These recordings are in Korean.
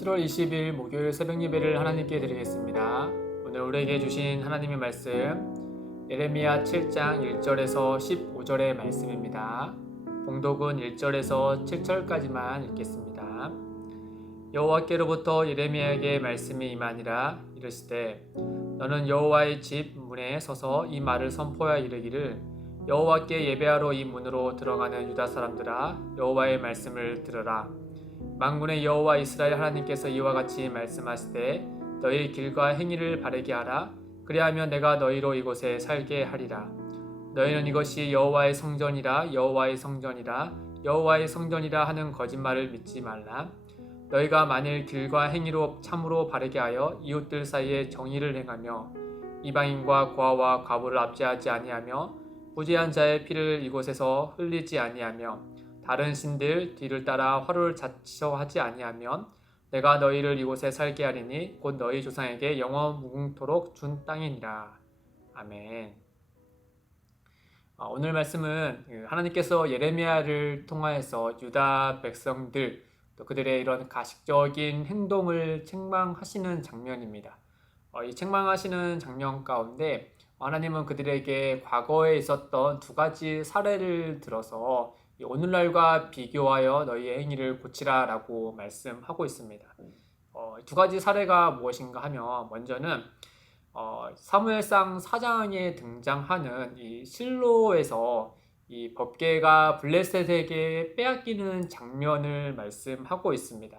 7월 20일 목요일 새벽 예배를 하나님께 드리겠습니다. 오늘 우리에게 주신 하나님의 말씀 예레미야 7장 1절에서 15절의 말씀입니다. 봉독은 1절에서 7절까지만 읽겠습니다. 여호와께로부터 예레미야에게 말씀이 임하니라. 이르시되 너는 여호와의 집 문에 서서 이 말을 선포하여 이르기를 여호와께 예배하러 이 문으로 들어가는 유다 사람들아, 여호와의 말씀을 들으라. 만군의 여호와 이스라엘 하나님께서 이와 같이 말씀하시되 너희 길과 행위를 바르게 하라. 그리하면 내가 너희로 이곳에 살게 하리라. 너희는 이것이 여호와의 성전이라 여호와의 성전이라 여호와의 성전이라 하는 거짓말을 믿지 말라. 너희가 만일 길과 행위로 참으로 바르게 하여 이웃들 사이에 정의를 행하며 이방인과 고아와 과부를 압제하지 아니하며 부재한 자의 피를 이곳에서 흘리지 아니하며 다른 신들 뒤를 따라 화를 자처하지 아니하면 내가 너희를 이곳에 살게 하리니 곧 너희 조상에게 영원 무궁토록 준 땅이니라. 아멘. 오늘 말씀은 하나님께서 예레미야를 통하여서 유다 백성들 또 그들의 이런 가식적인 행동을 책망하시는 장면입니다. 이 책망하시는 장면 가운데 하나님은 그들에게 과거에 있었던 두 가지 사례를 들어서 오늘날과 비교하여 너희의 행위를 고치라 라고 말씀하고 있습니다. 두 가지 사례가 무엇인가 하면 먼저는 사무엘상 4장에 등장하는 이 실로에서 이 법궤가 블레셋에게 빼앗기는 장면을 말씀하고 있습니다.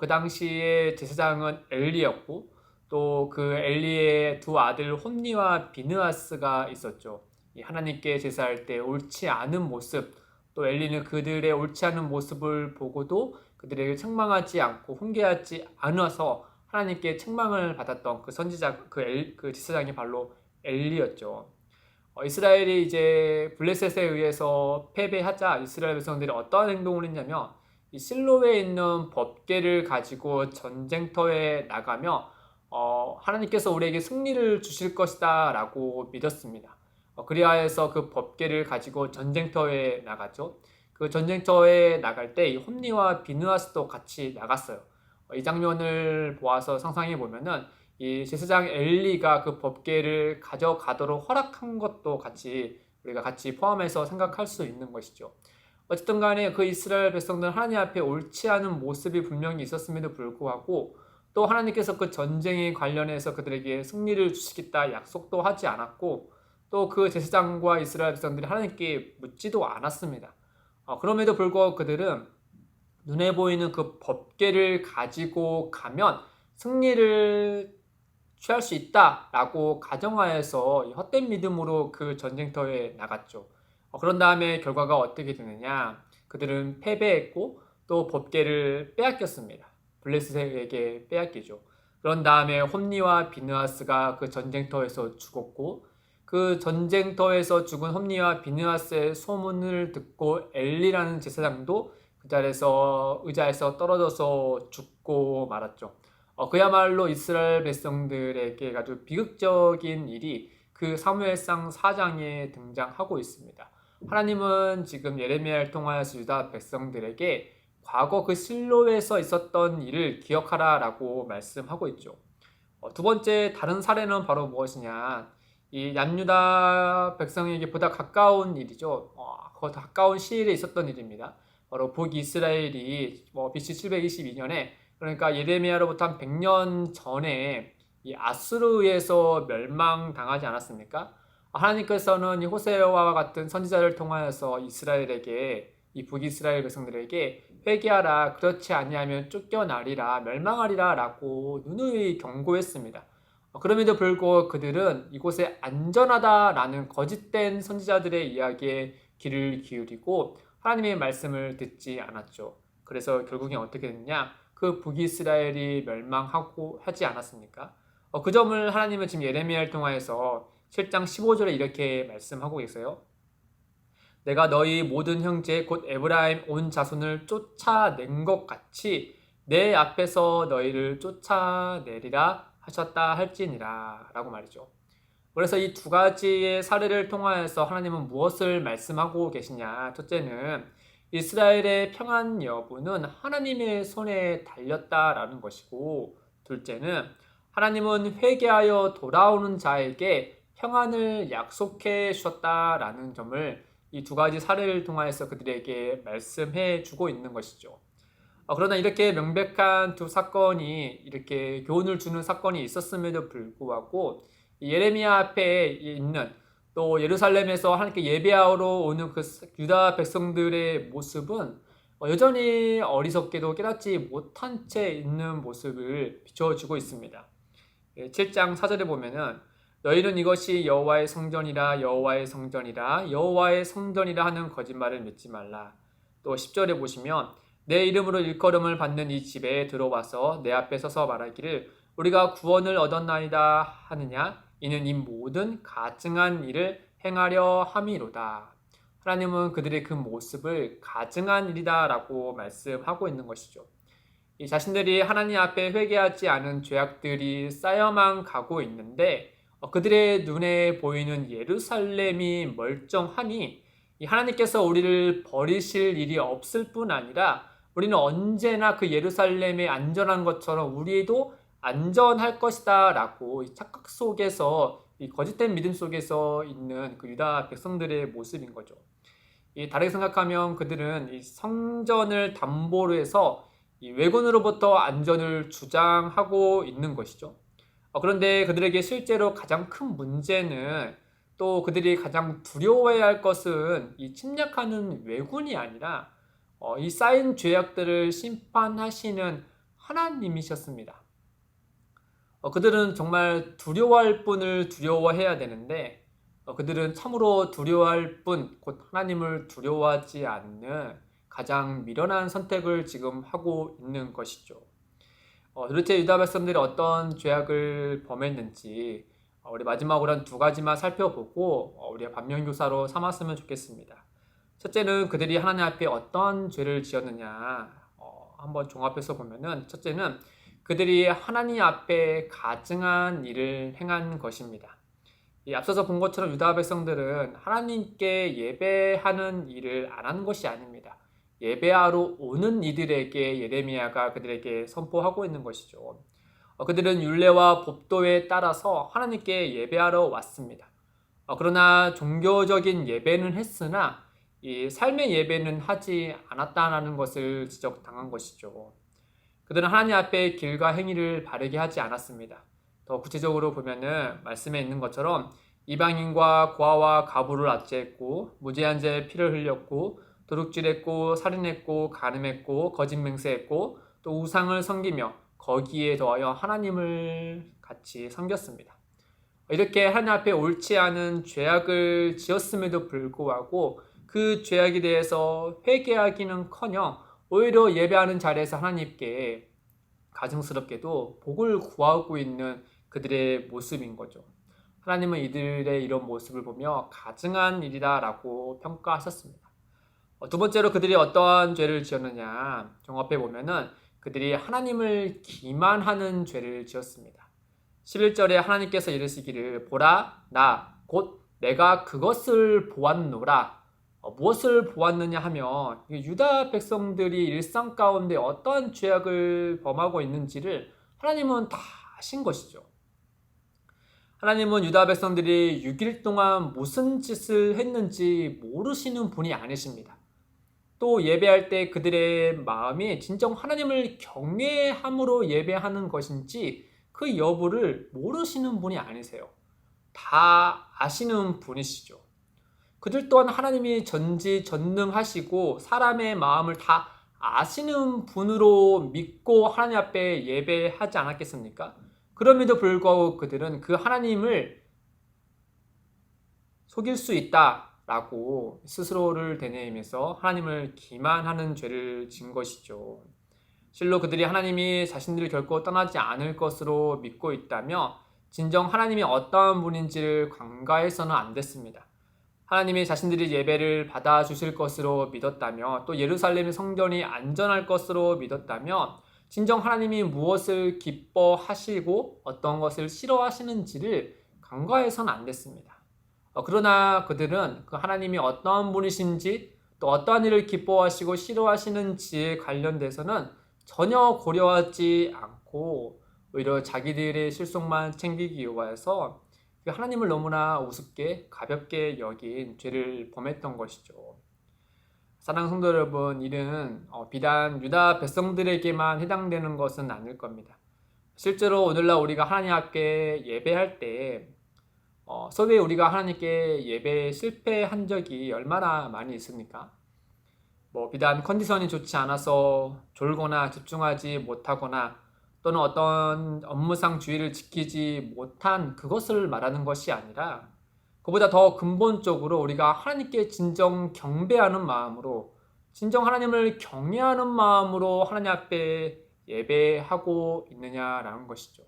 그 당시에 제사장은 엘리였고 또 그 엘리의 두 아들 홈니와 비느하스가 있었죠. 하나님께 제사할 때 옳지 않은 모습, 또 엘리는 그들의 옳지 않은 모습을 보고도 그들에게 책망하지 않고 훈계하지 않아서 하나님께 책망을 받았던 그 선지자, 그 제사장이 바로 엘리였죠. 이스라엘이 이제 블레셋에 의해서 패배하자 이스라엘 백성들이 어떠한 행동을 했냐면 이 실로에 있는 법궤를 가지고 전쟁터에 나가며 하나님께서 우리에게 승리를 주실 것이다 라고 믿었습니다. 그리하여서 그 법궤를 가지고 전쟁터에 나갔죠. 그 전쟁터에 나갈 때 이 홈니와 비느하스도 같이 나갔어요. 이 장면을 보아서 상상해 보면은 이 제사장 엘리가 그 법궤를 가져가도록 허락한 것도 우리가 같이 포함해서 생각할 수 있는 것이죠. 어쨌든 간에 그 이스라엘 백성들은 하나님 앞에 옳지 않은 모습이 분명히 있었음에도 불구하고 또 하나님께서 그 전쟁에 관련해서 그들에게 승리를 주시겠다 약속도 하지 않았고 또 그 제사장과 이스라엘 백성들이 하나님께 묻지도 않았습니다. 그럼에도 불구하고 그들은 눈에 보이는 그 법궤를 가지고 가면 승리를 취할 수 있다라고 가정하여서 헛된 믿음으로 그 전쟁터에 나갔죠. 그런 다음에 결과가 어떻게 되느냐? 그들은 패배했고 또 법궤를 빼앗겼습니다. 블레셋에게 빼앗기죠. 그런 다음에 홈니와 비느하스가 그 전쟁터에서 죽었고 그 전쟁터에서 죽은 홈니와 비느하스의 소문을 듣고 엘리라는 제사장도 그 자리에서 의자에서 떨어져서 죽고 말았죠. 그야말로 이스라엘 백성들에게 아주 비극적인 일이 그 사무엘상 4장에 등장하고 있습니다. 하나님은 지금 예레미야를 통하여서 유다 백성들에게 과거 그 실로에서 있었던 일을 기억하라 라고 말씀하고 있죠. 두 번째 다른 사례는 바로 무엇이냐? 이 남유다 백성에게 보다 가까운 일이죠. 더 가까운 시일에 있었던 일입니다. 바로 북이스라엘이 BC 722년에 그러니까 예레미야로부터 한 100년 전에 이 아수르에서 멸망당하지 않았습니까? 하나님께서는 이 호세아와 같은 선지자를 통하여서 이스라엘에게 이 북이스라엘 백성들에게 회개하라, 그렇지 아니하면 쫓겨나리라, 멸망하리라 라고 누누이 경고했습니다. 그럼에도 불구하고 그들은 이곳에 안전하다라는 거짓된 선지자들의 이야기에 귀를 기울이고 하나님의 말씀을 듣지 않았죠. 그래서 결국엔 어떻게 됐냐? 그 북이스라엘이 멸망하고 하지 않았습니까? 그 점을 하나님은 지금 예레미야를 통하여서 7장 15절에 이렇게 말씀하고 계세요. 내가 너희 모든 형제 곧 에브라임 온 자손을 쫓아낸 것 같이 내 앞에서 너희를 쫓아내리라 하셨다 할지니라 라고 말이죠. 그래서 이 두 가지의 사례를 통하여서 하나님은 무엇을 말씀하고 계시냐? 첫째는 이스라엘의 평안 여부는 하나님의 손에 달렸다라는 것이고, 둘째는 하나님은 회개하여 돌아오는 자에게 평안을 약속해 주셨다라는 점을 이 두 가지 사례를 통하여서 그들에게 말씀해 주고 있는 것이죠. 그러나 이렇게 명백한 두 사건이 이렇게 교훈을 주는 사건이 있었음에도 불구하고 예레미야 앞에 있는 또 예루살렘에서 하나님께 예배하러 오는 그 유다 백성들의 모습은 여전히 어리석게도 깨닫지 못한 채 있는 모습을 비춰주고 있습니다. 7장 4절에 보면은 너희는 이것이 여호와의 성전이라 여호와의 성전이라 여호와의 성전이라 하는 거짓말을 믿지 말라. 또 10절에 보시면 내 이름으로 일컬음을 받는 이 집에 들어와서 내 앞에 서서 말하기를 우리가 구원을 얻었나이다 하느냐 이는 이 모든 가증한 일을 행하려 함이로다. 하나님은 그들의 그 모습을 가증한 일이다 라고 말씀하고 있는 것이죠. 이 자신들이 하나님 앞에 회개하지 않은 죄악들이 쌓여만 가고 있는데 그들의 눈에 보이는 예루살렘이 멀쩡하니 이 하나님께서 우리를 버리실 일이 없을 뿐 아니라 우리는 언제나 그 예루살렘에 안전한 것처럼 우리도 안전할 것이다 라고 이 착각 속에서 이 거짓된 믿음 속에서 있는 그 유다 백성들의 모습인 거죠. 이 다르게 생각하면 그들은 이 성전을 담보로 해서 이 왜군으로부터 안전을 주장하고 있는 것이죠. 그런데 그들에게 실제로 가장 큰 문제는 또 그들이 가장 두려워해야 할 것은 이 침략하는 왜군이 아니라 이 쌓인 죄악들을 심판하시는 하나님이셨습니다. 그들은 정말 두려워할 분을 두려워해야 되는데 그들은 참으로 두려워할 분, 곧 하나님을 두려워하지 않는 가장 미련한 선택을 지금 하고 있는 것이죠. 도대체 유다 백성들이 어떤 죄악을 범했는지 우리 마지막으로 한 두 가지만 살펴보고 우리가 반면교사로 삼았으면 좋겠습니다. 첫째는 그들이 하나님 앞에 어떤 죄를 지었느냐 한번 종합해서 보면은 첫째는 그들이 하나님 앞에 가증한 일을 행한 것입니다. 앞서서 본 것처럼 유다 백성들은 하나님께 예배하는 일을 안 한 것이 아닙니다. 예배하러 오는 이들에게 예레미야가 그들에게 선포하고 있는 것이죠. 그들은 율례와 법도에 따라서 하나님께 예배하러 왔습니다. 그러나 종교적인 예배는 했으나 이 삶의 예배는 하지 않았다는 것을 지적당한 것이죠. 그들은 하나님 앞에 길과 행위를 바르게 하지 않았습니다. 더 구체적으로 보면은 말씀에 있는 것처럼 이방인과 고아와 가부를 압제했고 무죄한 자의 피를 흘렸고 도둑질했고 살인했고 간음했고 거짓 맹세했고 또 우상을 섬기며 거기에 더하여 하나님을 같이 섬겼습니다. 이렇게 하나님 앞에 옳지 않은 죄악을 지었음에도 불구하고 그 죄악에 대해서 회개하기는커녕 오히려 예배하는 자리에서 하나님께 가증스럽게도 복을 구하고 있는 그들의 모습인 거죠. 하나님은 이들의 이런 모습을 보며 가증한 일이다라고 평가하셨습니다. 두 번째로 그들이 어떠한 죄를 지었느냐 종합해 보면은 그들이 하나님을 기만하는 죄를 지었습니다. 11절에 하나님께서 이르시기를 보라 나 곧 내가 그것을 보았노라. 무엇을 보았느냐 하면 유다 백성들이 일상 가운데 어떠한 죄악을 범하고 있는지를 하나님은 다 아신 것이죠. 하나님은 유다 백성들이 6일 동안 무슨 짓을 했는지 모르시는 분이 아니십니다. 또 예배할 때 그들의 마음이 진정 하나님을 경외함으로 예배하는 것인지 그 여부를 모르시는 분이 아니세요. 다 아시는 분이시죠. 그들 또한 하나님이 전지전능하시고 사람의 마음을 다 아시는 분으로 믿고 하나님 앞에 예배하지 않았겠습니까? 그럼에도 불구하고 그들은 그 하나님을 속일 수 있다라고 스스로를 되뇌이면서 하나님을 기만하는 죄를 지은 것이죠. 실로 그들이 하나님이 자신들을 결코 떠나지 않을 것으로 믿고 있다며 진정 하나님이 어떠한 분인지를 간과해서는 안 됐습니다. 하나님이 자신들이 예배를 받아주실 것으로 믿었다며 또 예루살렘의 성전이 안전할 것으로 믿었다며 진정 하나님이 무엇을 기뻐하시고 어떤 것을 싫어하시는지를 간과해서는 안 됐습니다. 그러나 그들은 그 하나님이 어떠한 분이신지 또 어떠한 일을 기뻐하시고 싫어하시는지에 관련돼서는 전혀 고려하지 않고 오히려 자기들의 실속만 챙기기 위해서 하나님을 너무나 우습게 가볍게 여긴 죄를 범했던 것이죠. 사랑하는 성도 여러분, 이는 비단 유다 백성들에게만 해당되는 것은 아닐 겁니다. 실제로 오늘날 우리가 하나님 앞에 예배할 때 서두에 우리가 하나님께 예배에 실패한 적이 얼마나 많이 있습니까? 비단 컨디션이 좋지 않아서 졸거나 집중하지 못하거나 또는 어떤 업무상 주의를 지키지 못한 그것을 말하는 것이 아니라 그보다 더 근본적으로 우리가 하나님께 진정 경배하는 마음으로 진정 하나님을 경외하는 마음으로 하나님 앞에 예배하고 있느냐라는 것이죠.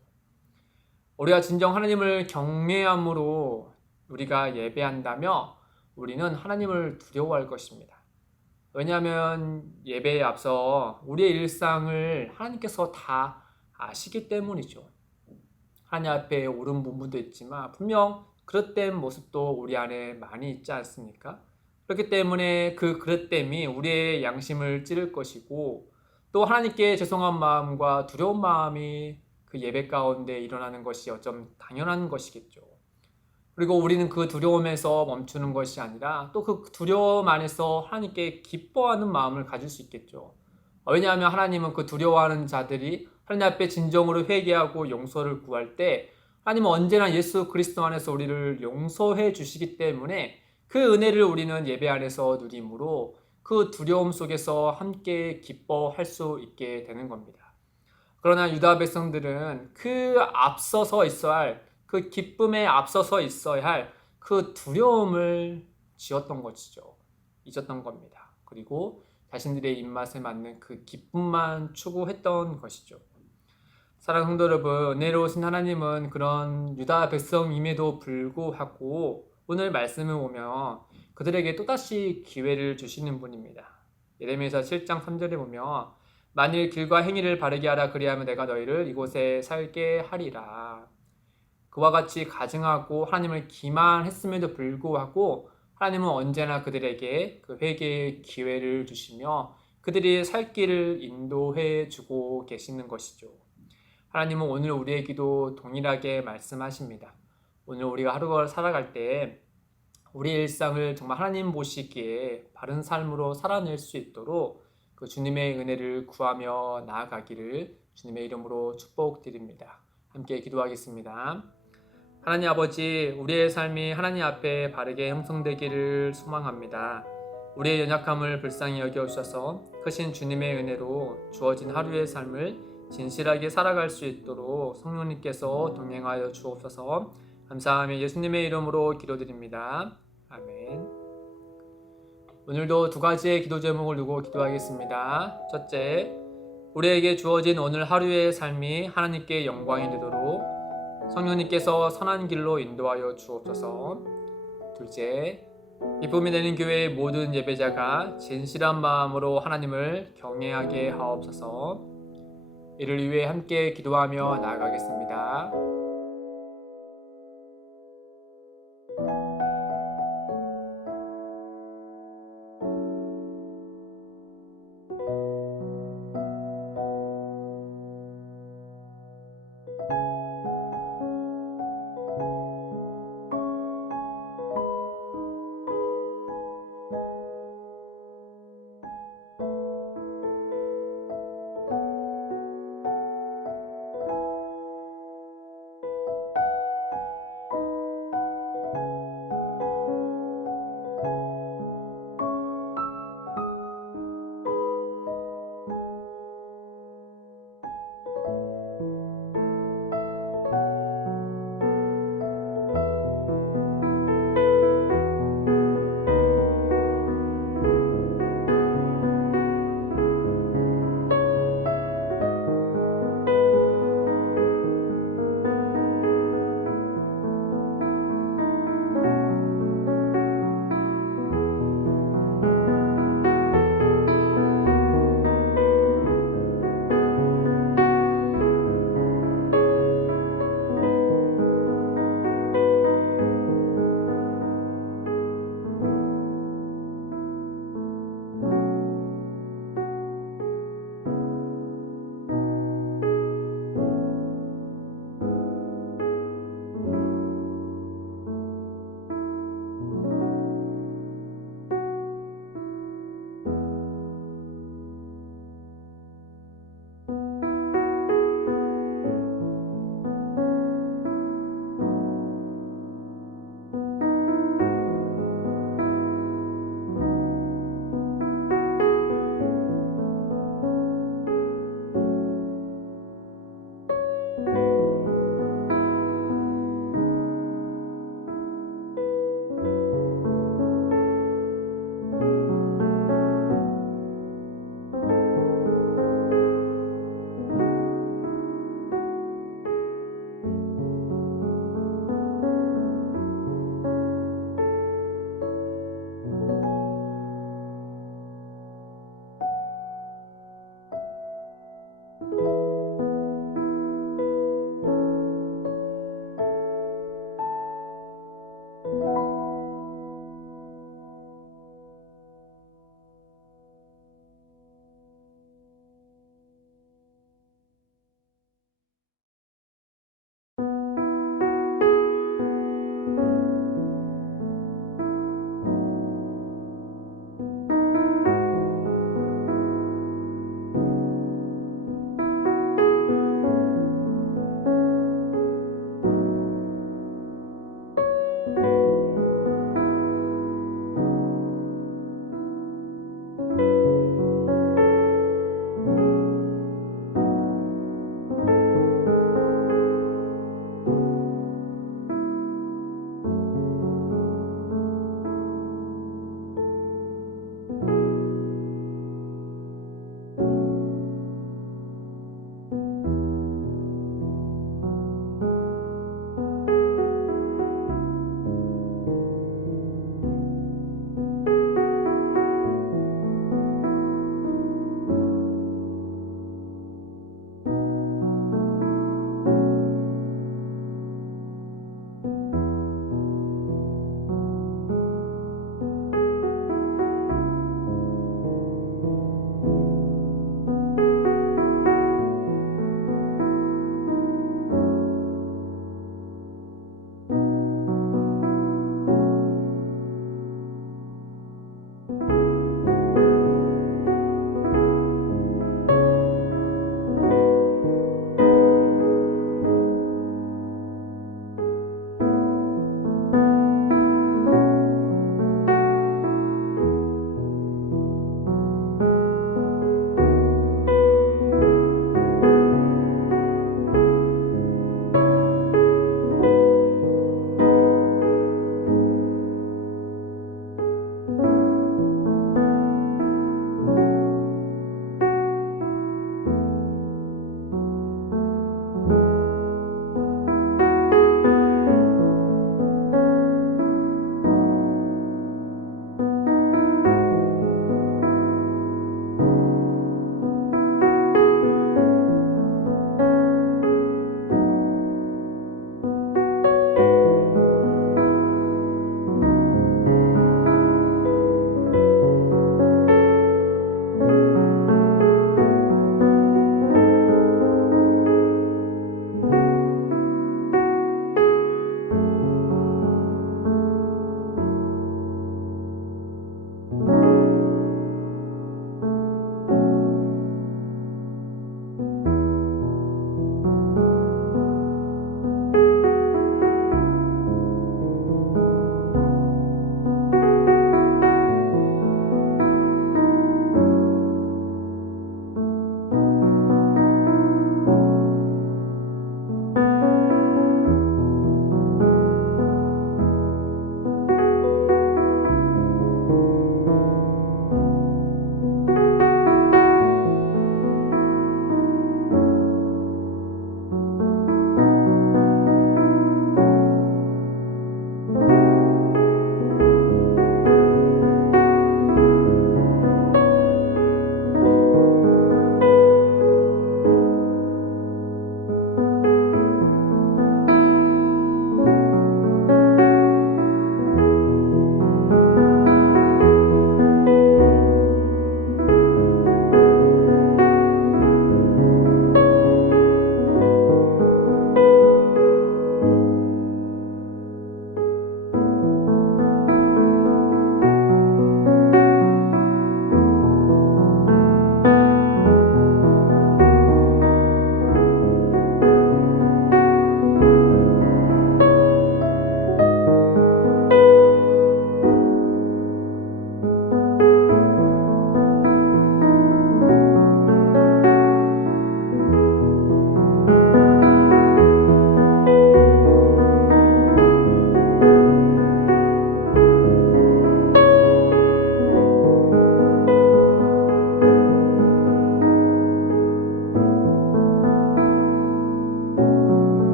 우리가 진정 하나님을 경외함으로 우리가 예배한다며 우리는 하나님을 두려워할 것입니다. 왜냐하면 예배에 앞서 우리의 일상을 하나님께서 다 아시기 때문이죠. 하나님 앞에 옳은 부분도 있지만 분명 그릇된 모습도 우리 안에 많이 있지 않습니까? 그렇기 때문에 그 그릇됨이 우리의 양심을 찌를 것이고 또 하나님께 죄송한 마음과 두려운 마음이 그 예배 가운데 일어나는 것이 어쩜 당연한 것이겠죠. 그리고 우리는 그 두려움에서 멈추는 것이 아니라 또 그 두려움 안에서 하나님께 기뻐하는 마음을 가질 수 있겠죠. 왜냐하면 하나님은 그 두려워하는 자들이 하나님 앞에 진정으로 회개하고 용서를 구할 때 하나님은 언제나 예수 그리스도 안에서 우리를 용서해 주시기 때문에 그 은혜를 우리는 예배 안에서 누림으로 그 두려움 속에서 함께 기뻐할 수 있게 되는 겁니다. 그러나 유다 백성들은 그 앞서서 있어야 할 그 기쁨에 앞서서 있어야 할 그 두려움을 지었던 것이죠. 잊었던 겁니다. 그리고 자신들의 입맛에 맞는 그 기쁨만 추구했던 것이죠. 사랑하는 성도 여러분, 은혜로우신 하나님은 그런 유다 백성임에도 불구하고 오늘 말씀을 보면 그들에게 또다시 기회를 주시는 분입니다. 예레미야서 7장 3절에 보면 만일 길과 행위를 바르게 하라 그리하면 내가 너희를 이곳에 살게 하리라. 그와 같이 가증하고 하나님을 기만했음에도 불구하고 하나님은 언제나 그들에게 그 회개의 기회를 주시며 그들이 살 길을 인도해 주고 계시는 것이죠. 하나님은 오늘 우리에게도 동일하게 말씀하십니다. 오늘 우리가 하루를 살아갈 때 우리 일상을 정말 하나님 보시기에 바른 삶으로 살아낼 수 있도록 그 주님의 은혜를 구하며 나아가기를 주님의 이름으로 축복드립니다. 함께 기도하겠습니다. 하나님 아버지, 우리의 삶이 하나님 앞에 바르게 형성되기를 소망합니다. 우리의 연약함을 불쌍히 여겨주셔서 크신 주님의 은혜로 주어진 하루의 삶을 진실하게 살아갈 수 있도록 성령님께서 동행하여 주옵소서. 감사하며 예수님의 이름으로 기도드립니다. 아멘. 오늘도 두 가지의 기도 제목을 두고 기도하겠습니다. 첫째, 우리에게 주어진 오늘 하루의 삶이 하나님께 영광이 되도록 성령님께서 선한 길로 인도하여 주옵소서. 둘째, 기쁨이 되는 교회의 모든 예배자가 진실한 마음으로 하나님을 경외하게 하옵소서. 이를 위해 함께 기도하며 나아가겠습니다.